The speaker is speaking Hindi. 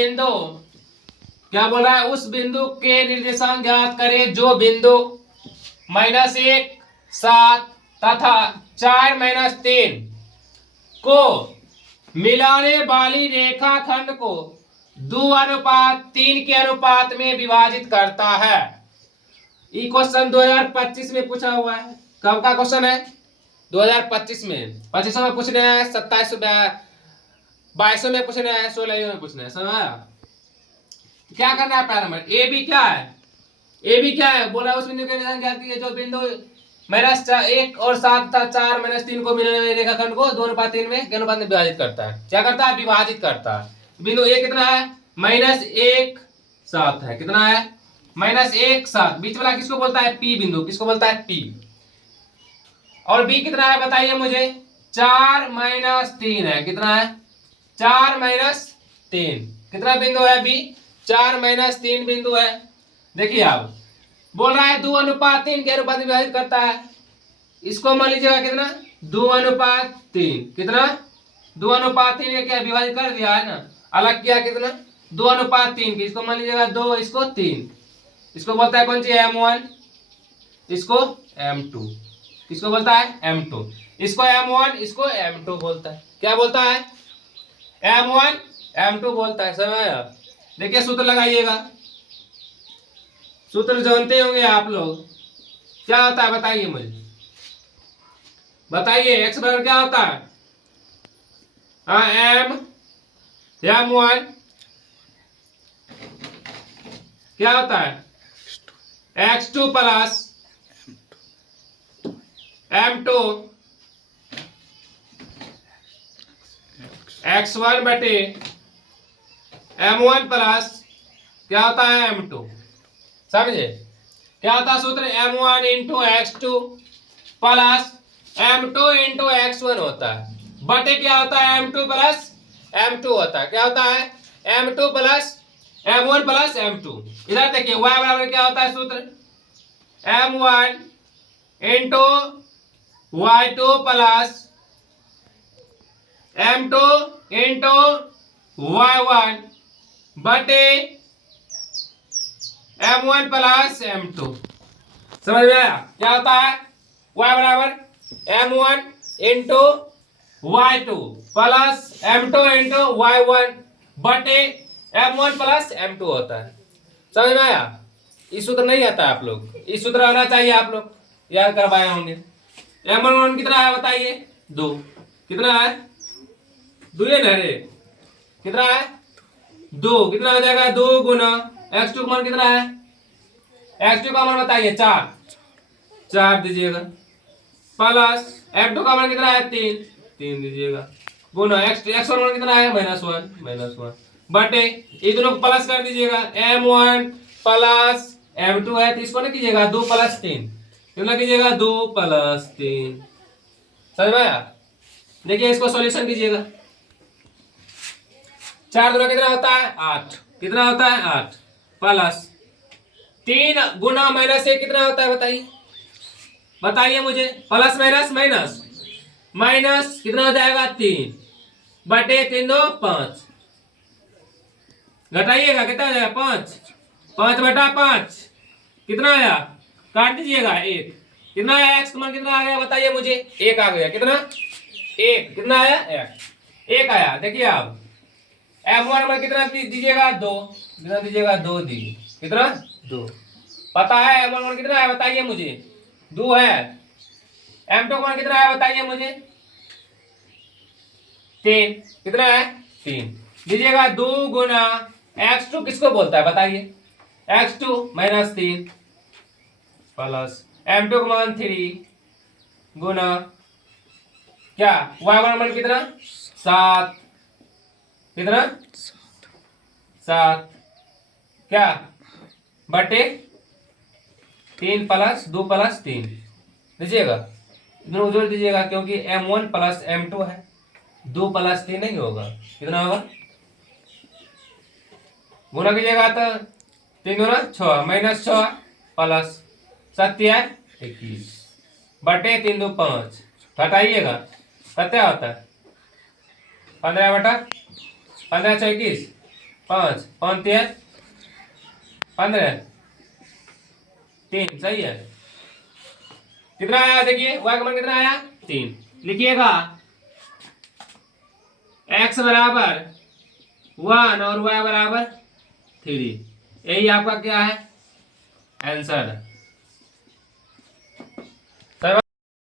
बिंदु, क्या बोल रहा है, उस बिंदु के निर्देशांक ज्ञात करें जो बिंदु -1, 7 तथा 4 -3 को मिलाने वाली रेखाखंड को 2:3 के अनुपात में विभाजित करता है। ये क्वेश्चन 2025 में पूछा हुआ है। कब का क्वेश्चन है? 2025 में। 25 में पूछने हैं, 27 में, 22 में पूछने हैं, 16 में पूछने हैं। समझ आया? क्या करना है? पहला नंबर ए बी क्या है? ए बी क्या है? बोला उस बिंदु के निशान क्या है जो बिंदु -1 और 7 था 4 -3 को मिलाने वाली रेखाखंड को 2:3 में के अनुपात में विभाजित करता है। क्या करता है? विभाजित करता है। बिंदु ए कितना है? -1 7 है। कितना है? -1 7। बीच वाला किसको बोलता है? पी बिंदु। किसको बोलता है? पी। और बी कितना है बताइए मुझे? 4 -3 है। कितना है? 4 -3। कितना बिंदु है बी? 4 -3 बिंदु है। देखिए आप बोल रहा है 2:3 के अनुपात में विभाजित करता है। इसको मान लीजिएगा कितना? 2:3। कितना? 2:3 में क्या विभाजित कर दिया है ना, अलग किया। कितना? 2:3 की। इसको मान लीजिएगा 2, इसको 3। इसको बोलता है कौन सी? M1। इसको M2। किसको बोलता है? M2। इसको M1, इसको M2 बोलता है। क्या बोलता है? M1 M2 बोलता है। समझ आया? देखिए सूत्र लगाइएगा। सूत्र जानते होंगे आप लोग। क्या होता है बताइए मुझे, बताइए। एक्स बराबर क्या होता है? M1 क्या होता है? x2 प्लस M2 x1 बटे M1 प्लस क्या होता है? M2। समझे? क्या होता है सूत्र? M1 into x2 plus M2 into x1 होता है, बटे क्या होता है? M2 प्लस M2 होता है। क्या होता है? M2 plus M1 plus M2। इधर देखिए y बराबर क्या होता है सूत्र? M1 into y2 plus M2 into y1 बटे M1 प्लस M2। समझ में आया? क्या होता है? y बराबर M1 into y2 plus M2 into y1 बटे M1 प्लस M2 होता है। समझ में आया? इस सूत्र नहीं आता है आप लोग, इस सूत्र आना चाहिए। आप लोग याद करवाए होंगे। M1 कितना है बताइए? 2। कितना है? 2 है ना रे? कितना है? 2। कितना हो जाएगा? 2 गुना x2 का मान कितना है? x2 का मान बताइए? 4। 4 दीजिएगा प्लस m2 का मान कितना है? 3। 3 दीजिएगा गुना x1 का मान कितना है? -1 बटे ये दोनों को प्लस कर दीजिएगा। M1 प्लस M2 है तो इसको ना कीजिएगा 2 + 3। कितना कीजिएगा? 2 + 3। समझ में आया? देखिए इसको सॉल्यूशन कीजिएगा। 4 गुना कितना होता है? 8। कितना होता है? 8 प्लस 3 गुना -1 कितना होता है बताइए? बताइए मुझे। प्लस माइनस माइनस माइनस कितना हो जाएगा? 3 बटे 3 2 5। घटाइएगा कितना हो जाएगा? 5। 5 बटा 5 कितना आया? काट दीजिएगा 1। कितना आया? x का मान कितना आ गया बताइए मुझे? 1 आ गया। कितना? 1। कितना आया? 1 आया। देखिए आप M1 मान कितना दीजिएगा? 2। कितना दीजिएगा? 2 दीजिए। कितना? 2। पता है M1 मान कितना है बताइए मुझे? 2 है। M2 का मान कितना है बताइए मुझे? 3। कितना है? 3 दीजिएगा। 2 गुना x2 किसको बोलता है बताइए? x2 -3 प्लस M2 का मान 3 गुना क्या y1 मान कितना? 7। कितना? 7 क्या बटे 3 प्लस 2 + 3 दीजिएगा। दोनों जोड़ दीजिएगा क्योंकि M1 प्लस M2 है। 2 + 3 नहीं होगा। कितना होगा? गुना कीजिएगा तो 3 गुना 6 -6 प्लस 7 है 21 बटे 3 2 5। घटाइएगा कितना होता है? 15 बटा 15 × 21 5 5 3 15 3 सही है। कितना आया देखिए, y का मान कितना आया 3। लिखिएगा x बराबर 1 और y बराबर 3। यही आपका क्या है आंसर।